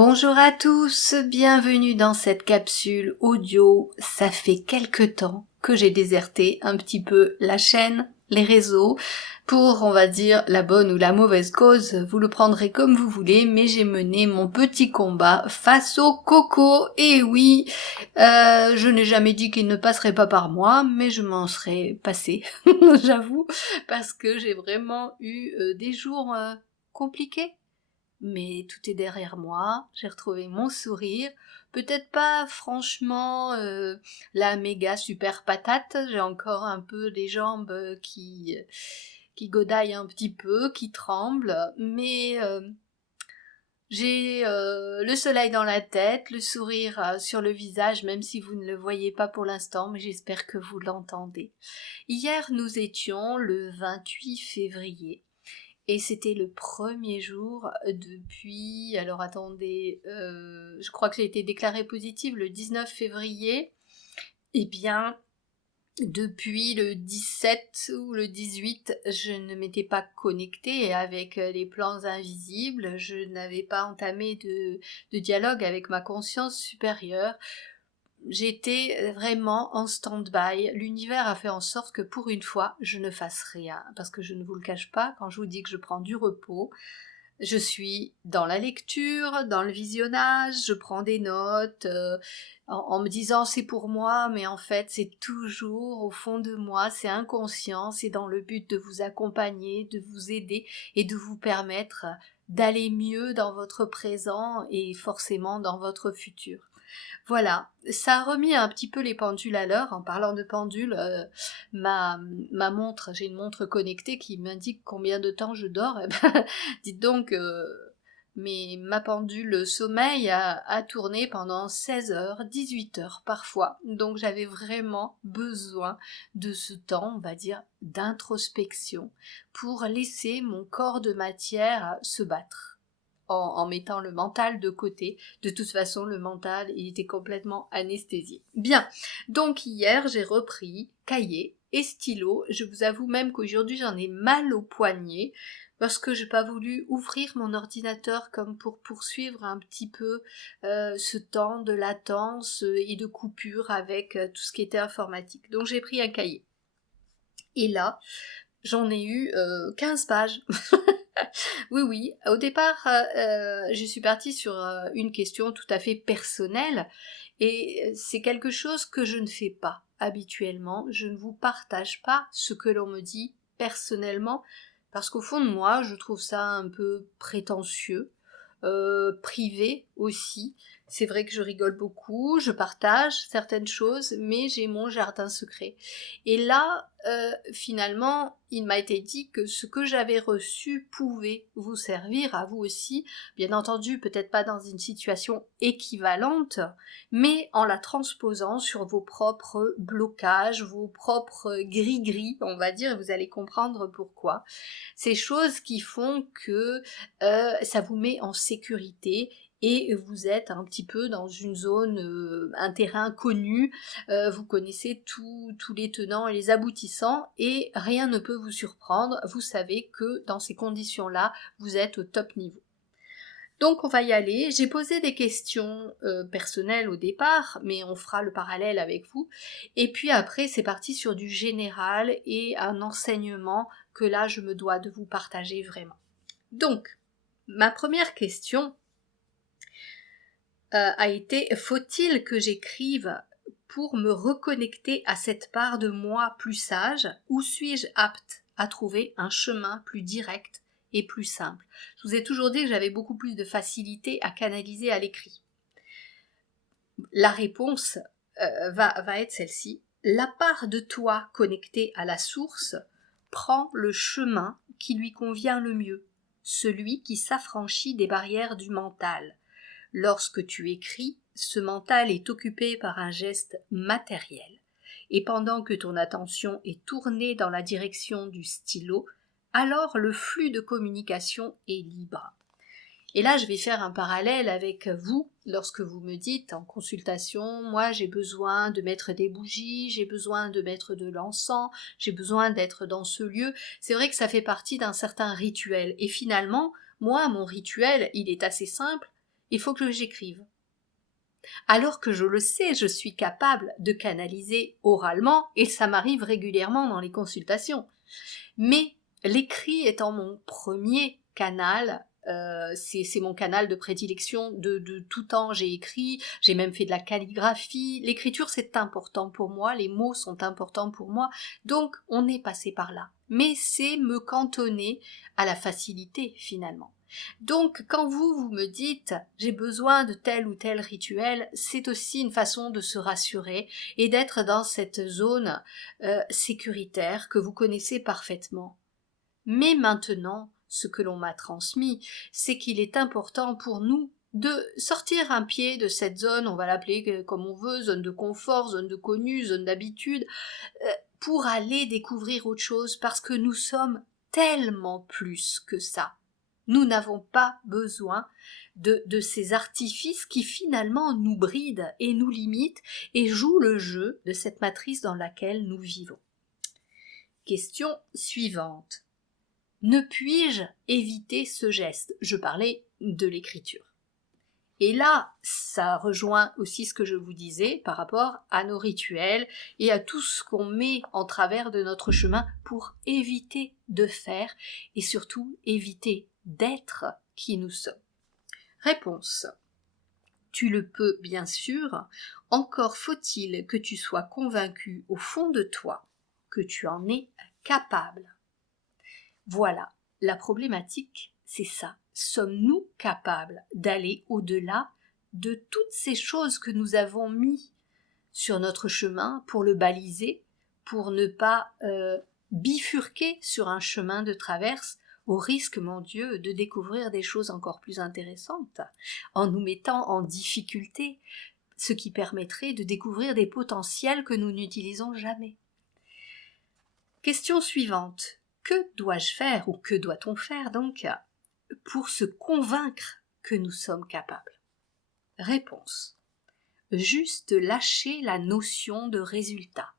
Bonjour à tous, bienvenue dans cette capsule audio. Ça fait quelque temps que j'ai déserté un petit peu la chaîne, les réseaux, pour, on va dire, la bonne ou la mauvaise cause, vous le prendrez comme vous voulez, mais j'ai mené mon petit combat face au coco. Et oui, je n'ai jamais dit qu'il ne passerait pas par moi, mais je m'en serais passé, j'avoue, parce que j'ai vraiment eu des jours compliqués. Mais tout est derrière moi, j'ai retrouvé mon sourire, peut-être pas franchement la méga super patate, j'ai encore un peu les jambes qui godaillent un petit peu, qui tremblent, mais j'ai le soleil dans la tête, le sourire sur le visage, même si vous ne le voyez pas pour l'instant, mais j'espère que vous l'entendez. Hier, nous étions le 28 février. Et c'était le premier jour depuis, alors attendez, je crois que j'ai été déclarée positive le 19 février. Eh bien, depuis le 17 ou le 18, je ne m'étais pas connectée avec les plans invisibles, je n'avais pas entamé de dialogue avec ma conscience supérieure. J'étais vraiment en stand-by. L'univers a fait en sorte que pour une fois, je ne fasse rien. Parce que je ne vous le cache pas, quand je vous dis que je prends du repos, je suis dans la lecture, dans le visionnage, je prends des notes, en me disant c'est pour moi, mais en fait c'est toujours au fond de moi, c'est inconscient, c'est dans le but de vous accompagner, de vous aider et de vous permettre d'aller mieux dans votre présent et forcément dans votre futur. Voilà, ça a remis un petit peu les pendules à l'heure. En parlant de pendules, ma montre, j'ai une montre connectée qui m'indique combien de temps je dors. Eh ben, dites donc, mais ma pendule sommeil a tourné pendant 16 heures, 18 heures parfois. Donc j'avais vraiment besoin de ce temps, on va dire, d'introspection pour laisser mon corps de matière se battre. En mettant le mental de côté. De toute façon, le mental, il était complètement anesthésié. Bien, donc hier, j'ai repris cahier et stylo. Je vous avoue même qu'aujourd'hui, j'en ai mal au poignet parce que j'ai pas voulu ouvrir mon ordinateur comme pour poursuivre un petit peu ce temps de latence et de coupure avec tout ce qui était informatique. Donc j'ai pris un cahier. Et là, j'en ai eu 15 pages. Oui, au départ, je suis partie sur une question tout à fait personnelle et c'est quelque chose que je ne fais pas habituellement. Je ne vous partage pas ce que l'on me dit personnellement parce qu'au fond de moi, je trouve ça un peu prétentieux, privé aussi. C'est vrai que je rigole beaucoup, je partage certaines choses, mais j'ai mon jardin secret. Et là, finalement, il m'a été dit que ce que j'avais reçu pouvait vous servir à vous aussi, bien entendu, peut-être pas dans une situation équivalente, mais en la transposant sur vos propres blocages, vos propres gris-gris, on va dire, et vous allez comprendre pourquoi. Ces choses qui font que ça vous met en sécurité et vous êtes un petit peu dans une zone, un terrain connu, vous connaissez tous les tenants et les aboutissants et rien ne peut vous surprendre, vous savez que dans ces conditions-là, vous êtes au top niveau. Donc on va y aller, j'ai posé des questions personnelles au départ, mais on fera le parallèle avec vous, et puis après c'est parti sur du général et un enseignement que là je me dois de vous partager vraiment. Donc, ma première question a été: faut-il que j'écrive pour me reconnecter à cette part de moi plus sage, ou suis-je apte à trouver un chemin plus direct et plus simple? Je vous ai toujours dit que j'avais beaucoup plus de facilité à canaliser à l'écrit. La réponse va être celle-ci. La part de toi connectée à la source prend le chemin qui lui convient le mieux, celui qui s'affranchit des barrières du mental. Lorsque tu écris, ce mental est occupé par un geste matériel. Et pendant que ton attention est tournée dans la direction du stylo, alors le flux de communication est libre. Et là, je vais faire un parallèle avec vous, lorsque vous me dites en consultation, moi j'ai besoin de mettre des bougies, j'ai besoin de mettre de l'encens, j'ai besoin d'être dans ce lieu. C'est vrai que ça fait partie d'un certain rituel. Et finalement, moi, mon rituel, il est assez simple, il faut que j'écrive. Alors que je le sais, je suis capable de canaliser oralement et ça m'arrive régulièrement dans les consultations. Mais l'écrit étant mon premier canal, c'est mon canal de prédilection de tout temps. J'ai écrit, j'ai même fait de la calligraphie. L'écriture, c'est important pour moi, les mots sont importants pour moi. Donc, on est passé par là. Mais c'est me cantonner à la facilité, finalement. Donc, quand vous me dites « j'ai besoin de tel ou tel rituel », c'est aussi une façon de se rassurer et d'être dans cette zone sécuritaire que vous connaissez parfaitement. Mais maintenant, ce que l'on m'a transmis, c'est qu'il est important pour nous de sortir un pied de cette zone, on va l'appeler comme on veut, zone de confort, zone de connu, zone d'habitude, pour aller découvrir autre chose, parce que nous sommes tellement plus que ça. Nous n'avons pas besoin de ces artifices qui finalement nous brident et nous limitent et jouent le jeu de cette matrice dans laquelle nous vivons. Question suivante. Ne puis-je éviter ce geste ? Je parlais de l'écriture. Et là, ça rejoint aussi ce que je vous disais par rapport à nos rituels et à tout ce qu'on met en travers de notre chemin pour éviter de faire et surtout éviter d'être qui nous sommes. Réponse. Tu le peux bien sûr, encore faut-il que tu sois convaincu au fond de toi que tu en es capable. Voilà, la problématique, c'est ça. Sommes-nous capables d'aller au-delà de toutes ces choses que nous avons mis sur notre chemin pour le baliser, pour ne pas bifurquer sur un chemin de traverse au risque, mon Dieu, de découvrir des choses encore plus intéressantes, en nous mettant en difficulté, ce qui permettrait de découvrir des potentiels que nous n'utilisons jamais. Question suivante. Que dois-je faire, ou que doit-on faire donc, pour se convaincre que nous sommes capables ? Réponse. Juste lâcher la notion de résultat,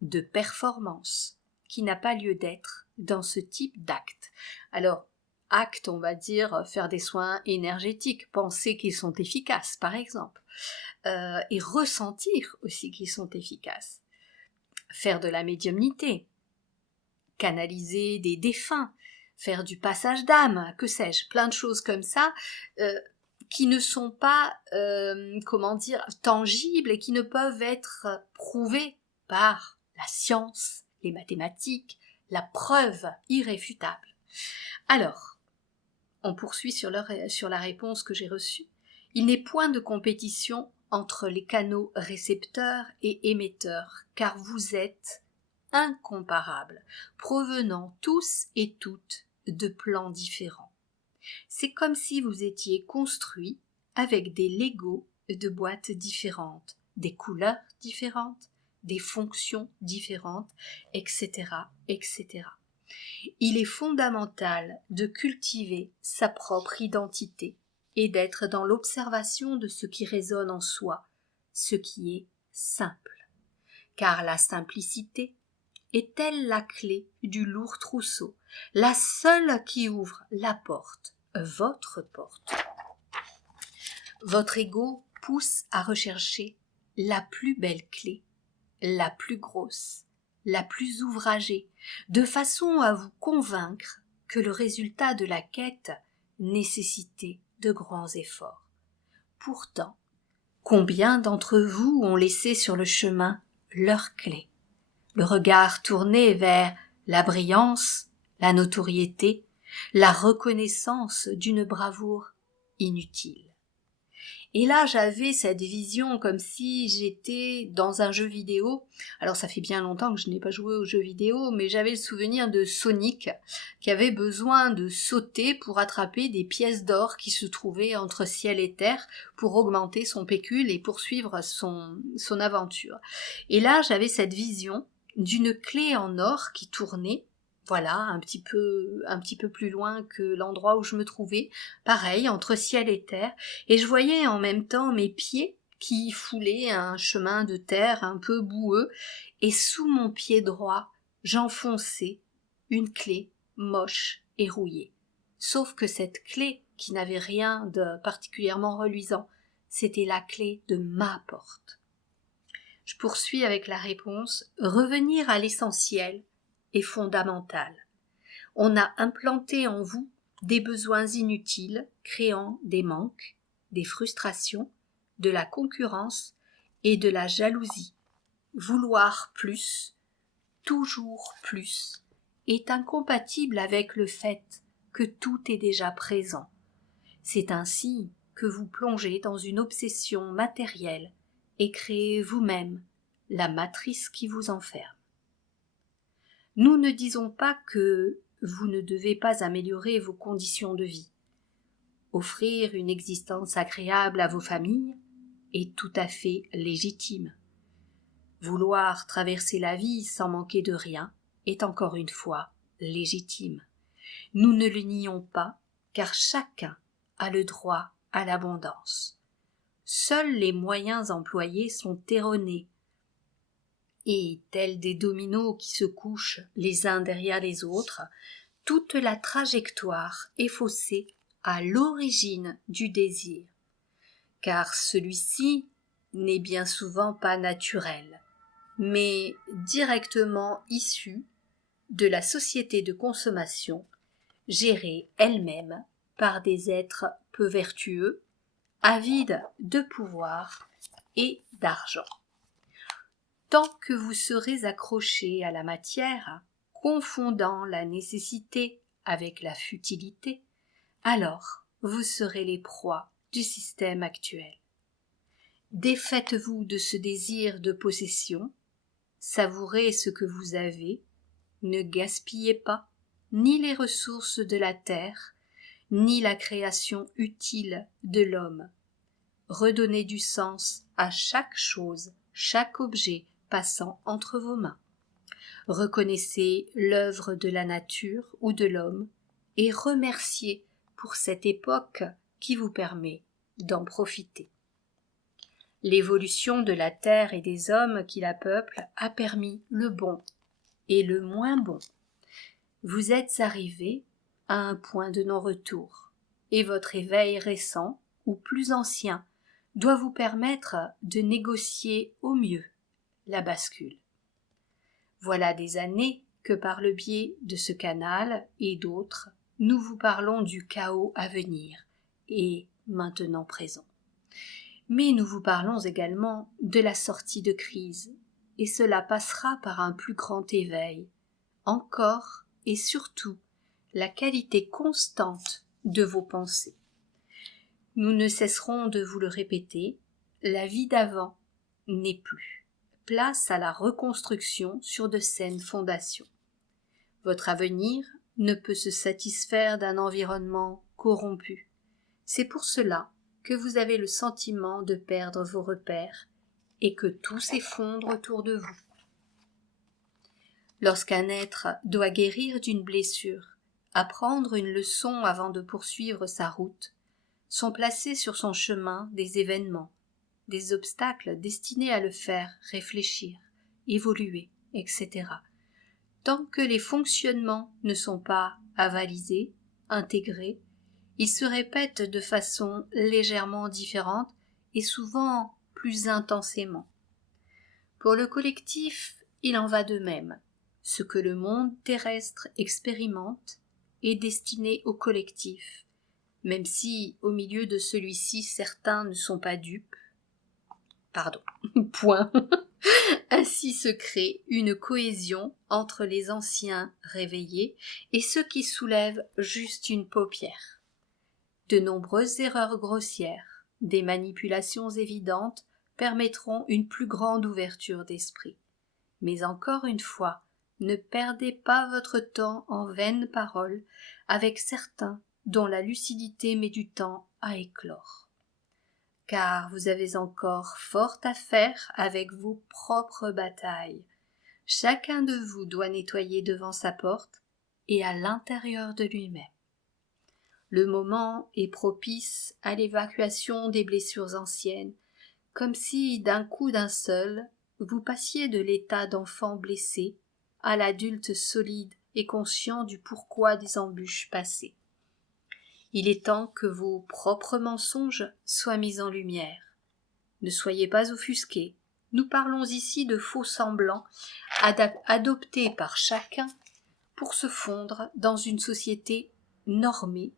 de performance, qui n'a pas lieu d'être dans ce type d'acte. Alors, acte, on va dire, faire des soins énergétiques, penser qu'ils sont efficaces, par exemple, et ressentir aussi qu'ils sont efficaces. Faire de la médiumnité, canaliser des défunts, faire du passage d'âme, que sais-je, plein de choses comme ça, qui ne sont pas, tangibles et qui ne peuvent être prouvées par la science, les mathématiques, la preuve irréfutable. Alors, on poursuit sur la réponse que j'ai reçue. Il n'est point de compétition entre les canaux récepteurs et émetteurs, car vous êtes incomparables, provenant tous et toutes de plans différents. C'est comme si vous étiez construits avec des Legos de boîtes différentes, des couleurs différentes, des fonctions différentes, etc., etc. Il est fondamental de cultiver sa propre identité et d'être dans l'observation de ce qui résonne en soi, ce qui est simple. Car la simplicité est-elle la clé du lourd trousseau, la seule qui ouvre la porte, votre porte. Votre ego pousse à rechercher la plus belle clé, la plus grosse, la plus ouvragée, de façon à vous convaincre que le résultat de la quête nécessitait de grands efforts. Pourtant, combien d'entre vous ont laissé sur le chemin leur clé, le regard tourné vers la brillance, la notoriété, la reconnaissance d'une bravoure inutile. Et là, j'avais cette vision comme si j'étais dans un jeu vidéo. Alors, ça fait bien longtemps que je n'ai pas joué aux jeux vidéo, mais j'avais le souvenir de Sonic, qui avait besoin de sauter pour attraper des pièces d'or qui se trouvaient entre ciel et terre pour augmenter son pécule et poursuivre son aventure. Et là, j'avais cette vision d'une clé en or qui tournait, voilà, un petit peu plus loin que l'endroit où je me trouvais, pareil, entre ciel et terre, et je voyais en même temps mes pieds qui foulaient un chemin de terre un peu boueux, et sous mon pied droit, j'enfonçais une clé moche et rouillée. Sauf que cette clé qui n'avait rien de particulièrement reluisant. C'était la clé de ma porte. Je poursuis avec la réponse. Revenir à l'essentiel est fondamental. On a implanté en vous des besoins inutiles, créant des manques, des frustrations, de la concurrence et de la jalousie. Vouloir plus, toujours plus, est incompatible avec le fait que tout est déjà présent. C'est ainsi que vous plongez dans une obsession matérielle et créez vous-même la matrice qui vous enferme. Nous ne disons pas que vous ne devez pas améliorer vos conditions de vie. Offrir une existence agréable à vos familles est tout à fait légitime. Vouloir traverser la vie sans manquer de rien est encore une fois légitime. Nous ne le nions pas, car chacun a le droit à l'abondance. Seuls les moyens employés sont erronés, et tels des dominos qui se couchent les uns derrière les autres, toute la trajectoire est faussée à l'origine du désir, car celui-ci n'est bien souvent pas naturel, mais directement issu de la société de consommation, gérée elle-même par des êtres peu vertueux, avides de pouvoir et d'argent. Tant que vous serez accrochés à la matière, confondant la nécessité avec la futilité, alors vous serez les proies du système actuel. Défaites-vous de ce désir de possession, savourez ce que vous avez, ne gaspillez pas ni les ressources de la terre, ni la création utile de l'homme. Redonnez du sens à chaque chose, chaque objet passant entre vos mains. Reconnaissez l'œuvre de la nature ou de l'homme et remerciez pour cette époque qui vous permet d'en profiter. L'évolution de la terre et des hommes qui la peuplent a permis le bon et le moins bon. Vous êtes arrivés à un point de non-retour, et votre éveil récent ou plus ancien doit vous permettre de négocier au mieux la bascule. Voilà des années que par le biais de ce canal et d'autres, nous vous parlons du chaos à venir et maintenant présent. Mais nous vous parlons également de la sortie de crise, et cela passera par un plus grand éveil, encore et surtout la qualité constante de vos pensées. Nous ne cesserons de vous le répéter, la vie d'avant n'est plus. Place à la reconstruction sur de saines fondations. Votre avenir ne peut se satisfaire d'un environnement corrompu. C'est pour cela que vous avez le sentiment de perdre vos repères et que tout s'effondre autour de vous. Lorsqu'un être doit guérir d'une blessure, apprendre une leçon avant de poursuivre sa route, sont placés sur son chemin des événements, des obstacles destinés à le faire réfléchir, évoluer, etc. Tant que les fonctionnements ne sont pas avalisés, intégrés, ils se répètent de façon légèrement différente et souvent plus intensément. Pour le collectif, il en va de même. Ce que le monde terrestre expérimente est destiné au collectif, même si, au milieu de celui-ci, certains ne sont pas dupes. Point. Ainsi se crée une cohésion entre les anciens réveillés et ceux qui soulèvent juste une paupière. De nombreuses erreurs grossières, des manipulations évidentes permettront une plus grande ouverture d'esprit. Mais encore une fois, ne perdez pas votre temps en vaines paroles avec certains dont la lucidité met du temps à éclore. Car vous avez encore fort à faire avec vos propres batailles. Chacun de vous doit nettoyer devant sa porte et à l'intérieur de lui-même. Le moment est propice à l'évacuation des blessures anciennes, comme si d'un coup d'un seul, vous passiez de l'état d'enfant blessé à l'adulte solide et conscient du pourquoi des embûches passées. Il est temps que vos propres mensonges soient mis en lumière. Ne soyez pas offusqués. Nous parlons ici de faux semblants adoptés par chacun pour se fondre dans une société normée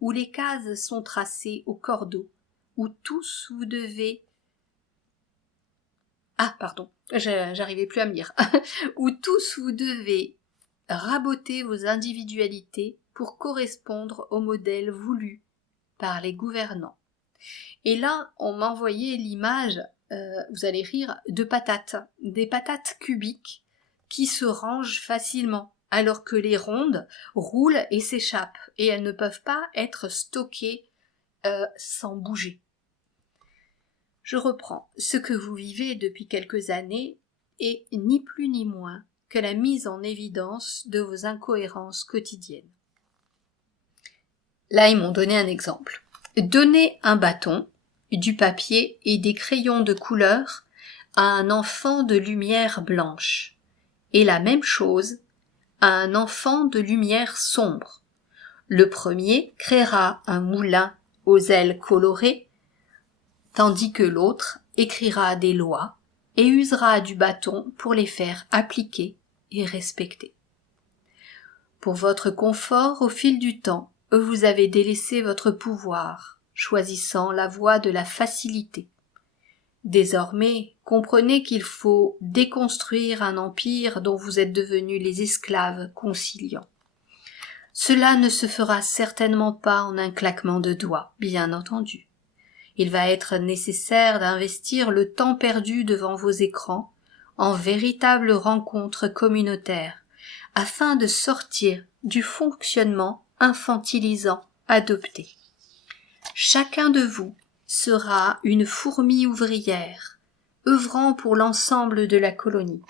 où les cases sont tracées au cordeau, où tous vous devez... j'arrivais plus à me lire. Où tous vous devez raboter vos individualités pour correspondre au modèle voulu par les gouvernants. Et là, on m'a envoyé l'image, vous allez rire, de patates, des patates cubiques qui se rangent facilement, alors que les rondes roulent et s'échappent, et elles ne peuvent pas être stockées sans bouger. Je reprends. Ce que vous vivez depuis quelques années est ni plus ni moins que la mise en évidence de vos incohérences quotidiennes. Là, ils m'ont donné un exemple. Donnez un bâton, du papier et des crayons de couleur à un enfant de lumière blanche, et la même chose à un enfant de lumière sombre. Le premier créera un moulin aux ailes colorées, tandis que l'autre écrira des lois et usera du bâton pour les faire appliquer et respecter. Pour votre confort, au fil du temps, vous avez délaissé votre pouvoir, choisissant la voie de la facilité. Désormais, comprenez qu'il faut déconstruire un empire dont vous êtes devenus les esclaves conciliants. Cela ne se fera certainement pas en un claquement de doigts, bien entendu. Il va être nécessaire d'investir le temps perdu devant vos écrans en véritables rencontres communautaires, afin de sortir du fonctionnement infantilisant adopté. Chacun de vous sera une fourmi ouvrière, œuvrant pour l'ensemble de la colonie.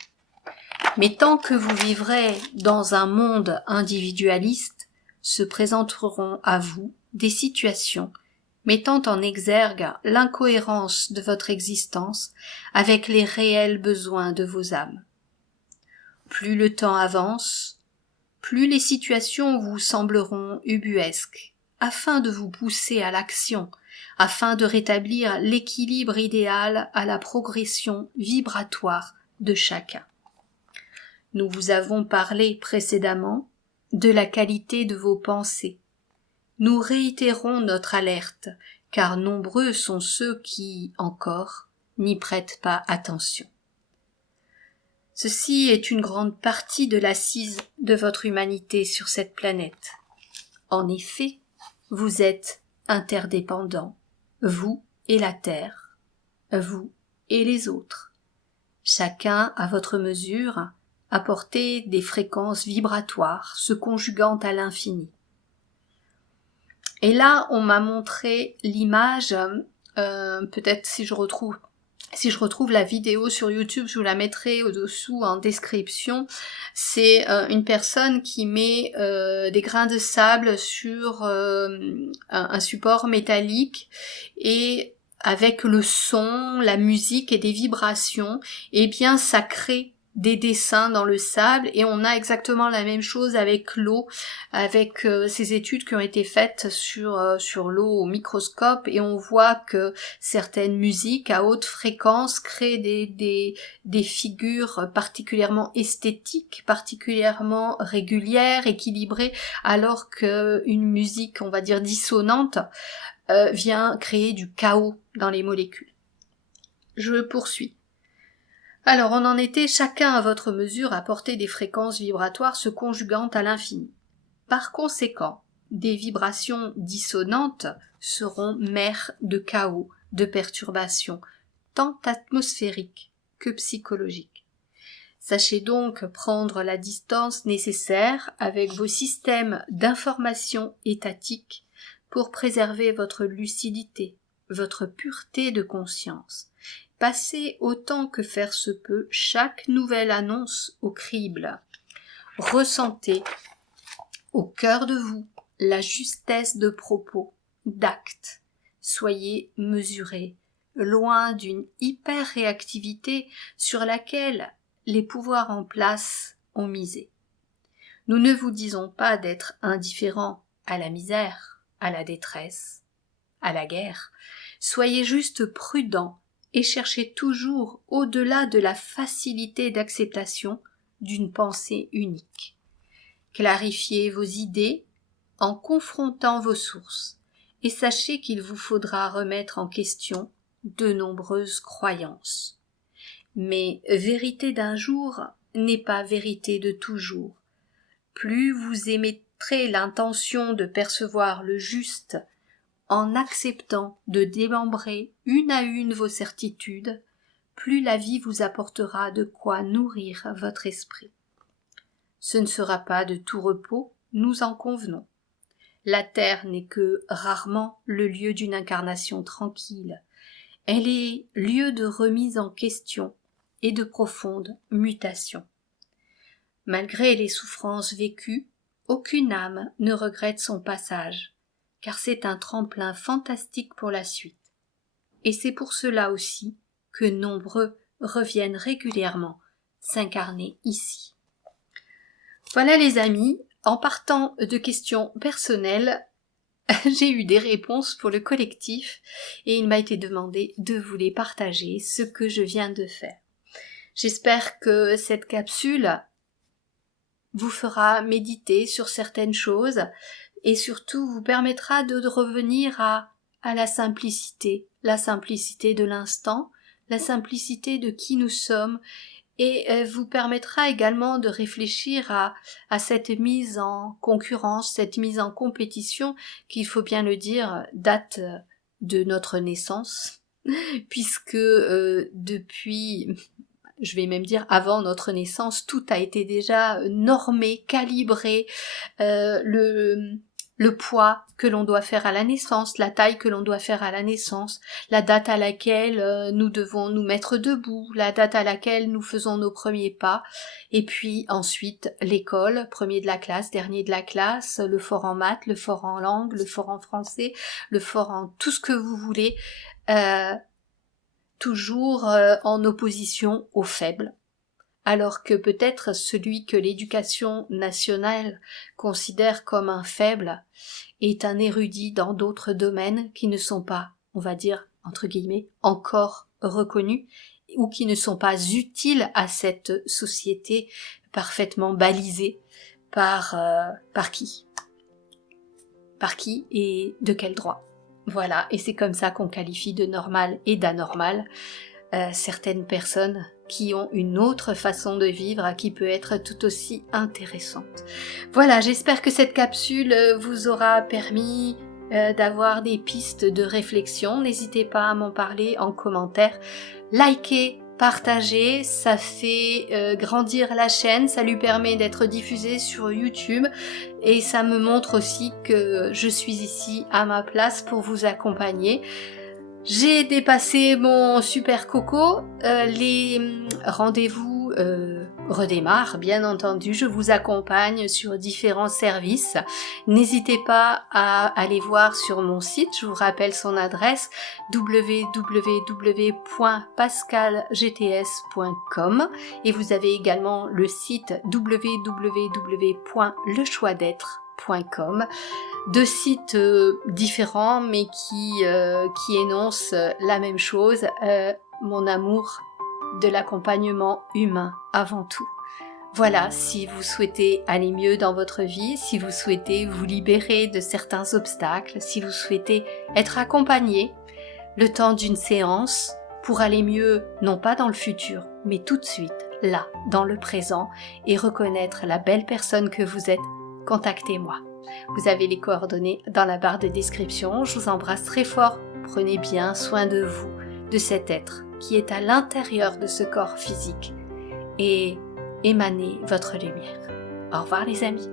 Mais tant que vous vivrez dans un monde individualiste, se présenteront à vous des situations mettant en exergue l'incohérence de votre existence avec les réels besoins de vos âmes. Plus le temps avance, plus les situations vous sembleront ubuesques, afin de vous pousser à l'action, afin de rétablir l'équilibre idéal à la progression vibratoire de chacun. Nous vous avons parlé précédemment de la qualité de vos pensées. Nous réitérons notre alerte, car nombreux sont ceux qui, encore, n'y prêtent pas attention. Ceci est une grande partie de l'assise de votre humanité sur cette planète. En effet, vous êtes interdépendants, vous et la Terre, vous et les autres. Chacun à votre mesure apportez des fréquences vibratoires se conjuguant à l'infini. Et là, on m'a montré l'image, peut-être si je retrouve la vidéo sur YouTube, je vous la mettrai au-dessous en description. C'est une personne qui met des grains de sable sur un support métallique et avec le son, la musique et des vibrations, eh bien ça crée des dessins dans le sable, et on a exactement la même chose avec l'eau, avec ces études qui ont été faites sur l'eau au microscope, et on voit que certaines musiques à haute fréquence créent des figures particulièrement esthétiques, particulièrement régulières, équilibrées, alors qu'une musique, on va dire dissonante, vient créer du chaos dans les molécules. Je poursuis. Alors on en était chacun à votre mesure à porter des fréquences vibratoires se conjuguant à l'infini. Par conséquent, des vibrations dissonantes seront mères de chaos, de perturbations, tant atmosphériques que psychologiques. Sachez donc prendre la distance nécessaire avec vos systèmes d'information étatiques pour préserver votre lucidité, votre pureté de conscience. Passez autant que faire se peut chaque nouvelle annonce au crible. Ressentez au cœur de vous la justesse de propos, d'actes. Soyez mesurés, loin d'une hyper-réactivité sur laquelle les pouvoirs en place ont misé. Nous ne vous disons pas d'être indifférents à la misère, à la détresse, à la guerre. Soyez juste prudents et cherchez toujours au-delà de la facilité d'acceptation d'une pensée unique. Clarifiez vos idées en confrontant vos sources et sachez qu'il vous faudra remettre en question de nombreuses croyances. Mais vérité d'un jour n'est pas vérité de toujours. Plus vous émettrez l'intention de percevoir le juste en acceptant de démembrer une à une vos certitudes, plus la vie vous apportera de quoi nourrir votre esprit. Ce ne sera pas de tout repos, nous en convenons. La terre n'est que rarement le lieu d'une incarnation tranquille. Elle est lieu de remise en question et de profonde mutation. Malgré les souffrances vécues, aucune âme ne regrette son passage, car c'est un tremplin fantastique pour la suite. Et c'est pour cela aussi que nombreux reviennent régulièrement s'incarner ici. Voilà les amis, en partant de questions personnelles, j'ai eu des réponses pour le collectif et il m'a été demandé de vous les partager, ce que je viens de faire. J'espère que cette capsule vous fera méditer sur certaines choses et surtout vous permettra de revenir à la simplicité de l'instant, la simplicité de qui nous sommes et vous permettra également de réfléchir à cette mise en concurrence, cette mise en compétition qui, il faut bien le dire, date de notre naissance, puisque depuis, je vais même dire avant notre naissance, tout a été déjà normé, calibré, le poids que l'on doit faire à la naissance, la taille que l'on doit faire à la naissance, la date à laquelle nous devons nous mettre debout, la date à laquelle nous faisons nos premiers pas, et puis ensuite l'école, premier de la classe, dernier de la classe, le fort en maths, le fort en langue, le fort en français, le fort en tout ce que vous voulez, toujours en opposition aux faibles. Alors que peut-être celui que l'éducation nationale considère comme un faible est un érudit dans d'autres domaines qui ne sont pas, on va dire, entre guillemets, encore reconnus ou qui ne sont pas utiles à cette société parfaitement balisée par qui et de quel droit. Voilà, et c'est comme ça qu'on qualifie de normal et d'anormal certaines personnes qui ont une autre façon de vivre qui peut être tout aussi intéressante. Voilà, j'espère que cette capsule vous aura permis d'avoir des pistes de réflexion. N'hésitez pas à m'en parler en commentaire. Likez, partagez, ça fait grandir la chaîne, ça lui permet d'être diffusé sur YouTube et ça me montre aussi que je suis ici à ma place pour vous accompagner. J'ai dépassé mon super coco, les rendez-vous redémarrent, bien entendu, je vous accompagne sur différents services. N'hésitez pas à aller voir sur mon site, je vous rappelle son adresse www.pascalgts.com et vous avez également le site www.lechoixdêtre.com. Deux sites différents mais qui énoncent la même chose, mon amour de l'accompagnement humain avant tout. Voilà, si vous souhaitez aller mieux dans votre vie, si vous souhaitez vous libérer de certains obstacles, si vous souhaitez être accompagné le temps d'une séance pour aller mieux, non pas dans le futur, mais tout de suite, là, dans le présent, et reconnaître la belle personne que vous êtes, contactez-moi. Vous avez les coordonnées dans la barre de description. Je vous embrasse très fort. Prenez bien soin de vous, de cet être qui est à l'intérieur de ce corps physique et émanez votre lumière. Au revoir les amis.